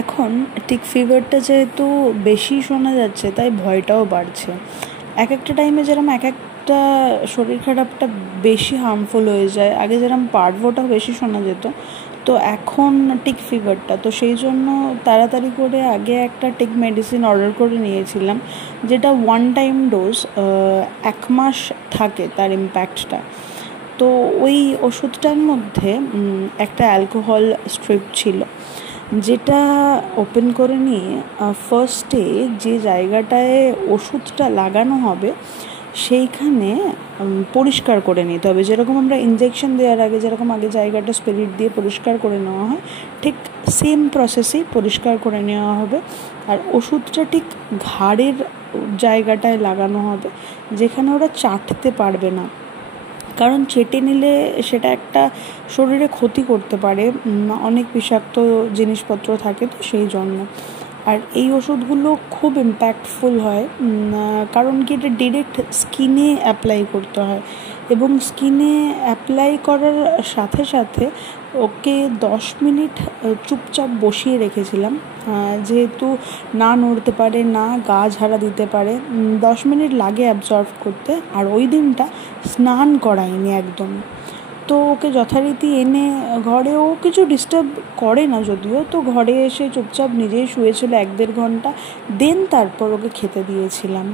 এখন টিক ফিভারটা যেহেতু বেশি শোনা যাচ্ছে তাই ভয়টাও বাড়ছে। এক একটা টাইমে যেরকম এক একটা শরীর খারাপটা বেশি হার্মফুল হয়ে যায়, আগে যেরকম পার্ভোটাও বেশি শোনা যেত, তো এখন টিক ফিভারটা, তো সেই জন্য তাড়াতাড়ি করে আগে একটা টিক মেডিসিন অর্ডার করে নিয়েছিলাম, যেটা ওয়ান টাইম ডোজ, 1 মাস থাকে তার ইম্প্যাক্টটা। তো ওই ওষুধটার মধ্যে একটা অ্যালকোহল স্ট্রিপ ছিল, যেটা ওপেন করে নিয়ে ফার্স্টে যে জায়গাটায় ওষুধটা লাগানো হবে সেইখানে পরিষ্কার করে নিতে হবে। যেরকম আমরা ইনজেকশন দেওয়ার আগে যেরকম আগে জায়গাটা স্পিরিট দিয়ে পরিষ্কার করে নেওয়া হয়, ঠিক সেম প্রসেসেই পরিষ্কার করে নেওয়া হবে। আর ওষুধটা ঠিক ঘাড়ের জায়গাটায় লাগানো হবে, যেখানে ওরা চাটতে পারবে না, কারণ চেটে নিলে সেটা একটা শরীরে ক্ষতি করতে পারে, অনেক বিষাক্ত জিনিসপত্র থাকে, তো সেই জন্য। আর এই ওষুধগুলো খুব ইম্প্যাক্টফুল হয়, কারণ কি এটা ডিরেক্ট স্কিনে অ্যাপ্লাই করতে হয়, এবং স্কিনে অ্যাপ্লাই করার সাথে সাথে ওকে 10 মিনিট চুপচাপ বসিয়ে রেখেছিলাম, যেহেতু না নড়তে পারে না গা ঝাড়া দিতে পারে, 10 মিনিট লাগে অ্যাবজর্ভ করতে। আর ওই দিনটা স্নান করায়নি একদম। তো ওকে যথারীতি এনে ঘরেও কিছু ডিস্টার্ব করে না যদিও, তো ঘরে এসে চুপচাপ নিজেই শুয়েছিল 1-1.5 ঘন্টা, দেন তারপর ওকে খেতে দিয়েছিলাম।